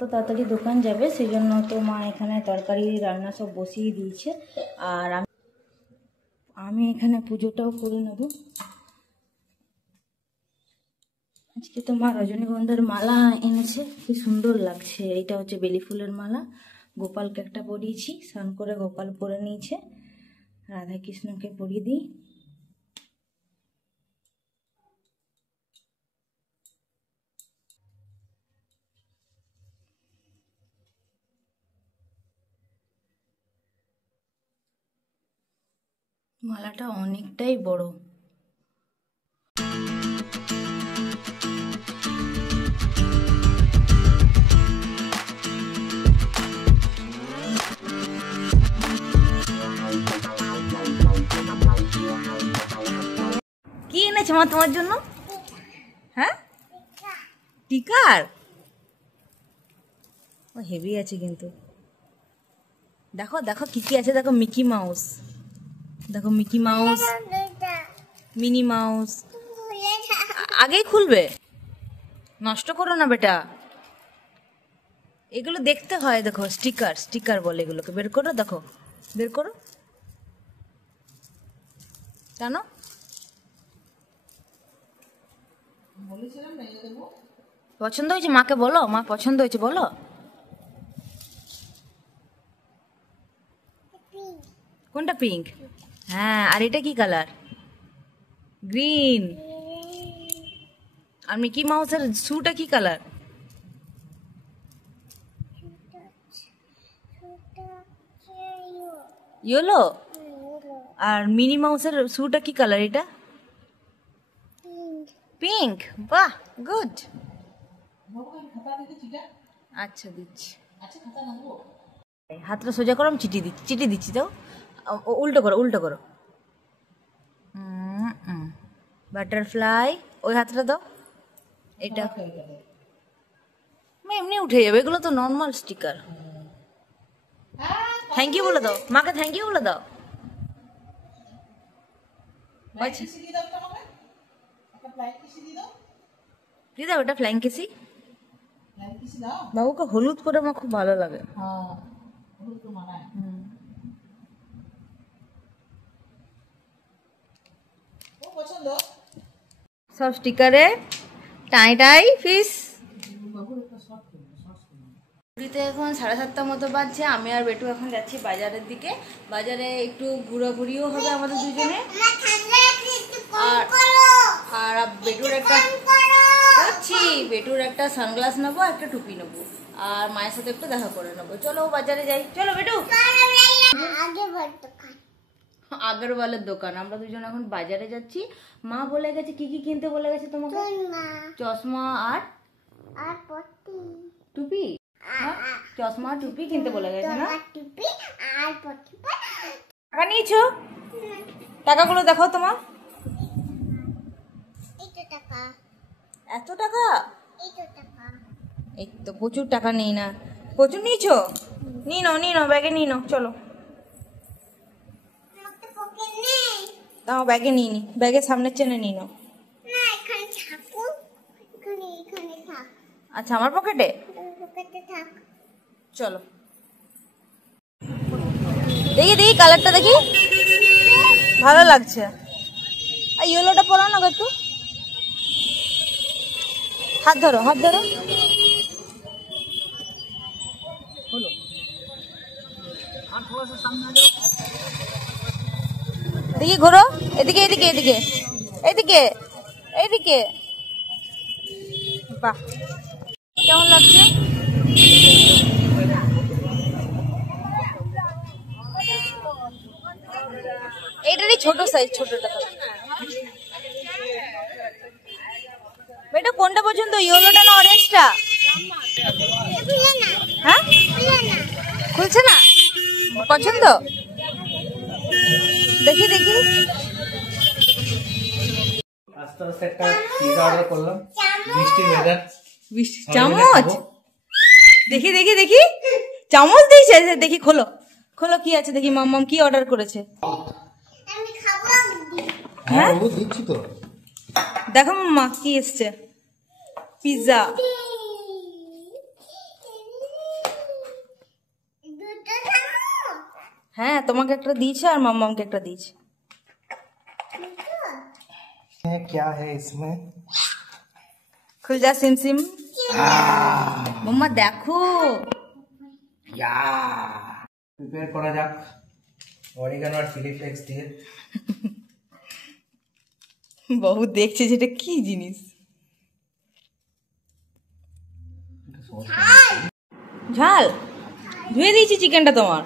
তো তাড়াতাড়ি দোকান যাবে, সেই জন্য তো মা এখানে তরকারি রান্না সব বসিয়ে দিয়েছে। আর আমি এখানে পুজোটাও করে নেব। আজকে তো মা রজনীগন্ধার মালা এনেছে, কি সুন্দর লাগছে। এইটা হচ্ছে বেলি ফুলের মালা। গোপালকে একটা পরিয়েছি, স্নান করে গোপাল পরে নিয়েছে। রাধা কৃষ্ণকে পরিয়ে দিই। মালাটা অনেকটাই বড়। কি এনেছে মা তোমার জন্য? হ্যাঁ, টিকার। ও হেভি আছে কিন্তু। দেখো দেখো কি কি আছে, দেখো মিকি মাউস, দেখো মিকি মাউস, মিনি মাউস। আগেই খুলবে, নষ্ট করো না বেটা। এগুলো দেখতে হয়, দেখো স্টিকার, স্টিকার বলে এগুলোকে। বের করো, দেখো বের করো। জানো পছন্দ হয়েছে? মাকে বলো, মা পছন্দ হয়েছে বলো। কোনটা? পিঙ্ক। হ্যাঁ, আর এটা কি কালার? গ্রিন। আর মিকি মাউসের শুটা কি কালার? ইয়েলো। আর মিনি মাউসের শুটা কি কালার? এটা পিঙ্ক। বাহ, গুড। আচ্ছা দিচ্ছি। হাতটা সোজা করো, আমি চিঠি দিচ্ছি, চিঠি দিচ্ছি। তো উল্টো করো, উল্টো করো। বাটারফ্লাই। ওই হাতটা দাও। এটা এমনি উঠে যাবে, এগুলো তো নর্মাল স্টিকার। থ্যাংক ইউ বলে দাও মাকে, থ্যাংক ইউ বলে দাও। দিদা ওটা ফ্লাইং কিসি। বাবুকে হলুদ করে আমার খুব ভালো লাগে। সব স্টিকারে টাই টাই ফিস। ঘুরিতে এখন 7:30 মতো বাজছে। আমি আর বেটু এখন যাচ্ছি বাজারের দিকে। বাজারে একটু ঘোরাঘুরিও হবে আমাদের দুজনে। আর বেটুর একটা সানগ্লাস নেবো, একটা টুপি নেবো, আর মায়ের সাথে একটু দেখা করে নেবো। চলো বাজারে যাই, চলো বেটু। আগরওয়ালের দোকান। আমরা দুজন এখন বাজারে যাচ্ছি। মা বলে গেছে কি কি কিনতে বলে গেছে তোমাকে? চশমা আর টুপি। চশমা টুপি কিনতে বলে গেছে না? টাকা নিয়েছো? টাকাগুলো দেখো তোমার। এত টাকা? এই তো প্রচুর টাকা নেই না। প্রচুর নিয়েছো? নিয়ে নাও ব্যাগে নিয়ে নাও। চলো তাও ব্যাগে নিয়ে নি, ব্যাগের সামনের চেনে নিয়ে নাও। আচ্ছা, আমার পকেটে চলো। দেখি কালারটা দেখি, ভালো লাগছে। আর ইয়েলোটা পরাও না একটু। হাত ধরো, হাত ধরো। দেখি ঘোরো, এদিকে এদিকে এদিকে এদিকে এদিকে। বাহ, কেমন লাগছে? এইটারই ছোট সাইজ, ছোটটা। বেটা কোনটা পছন্দ, ইয়েলোটা না অরেঞ্জটা? হ্যাঁ, খুলছে না পছন্দ। দেখি দেখি। চামচ দেখি দেখি দেখি, চামচ দিয়েছে। দেখি খোলো খোলো, কি আছে দেখি। মাম্মাম কি অর্ডার করেছে? হ্যাঁ দেখো মাম্মা কি এসছে। পিৎজা। হ্যাঁ, তোমাকে একটা দিয়েছে আর মাম্মামকে একটা দিয়েছে। क्या है इसमें? খুল যা সিম সিম। মাম্মা দেখো। প্রিপেয়ার করা যাক অরিগানো আর চিলি ফ্লেক্স দিয়ে। বহু দেখছে যেটা কি জিনিস। ঝাল ধুয়ে দিয়েছি চিকেনটা তোমার।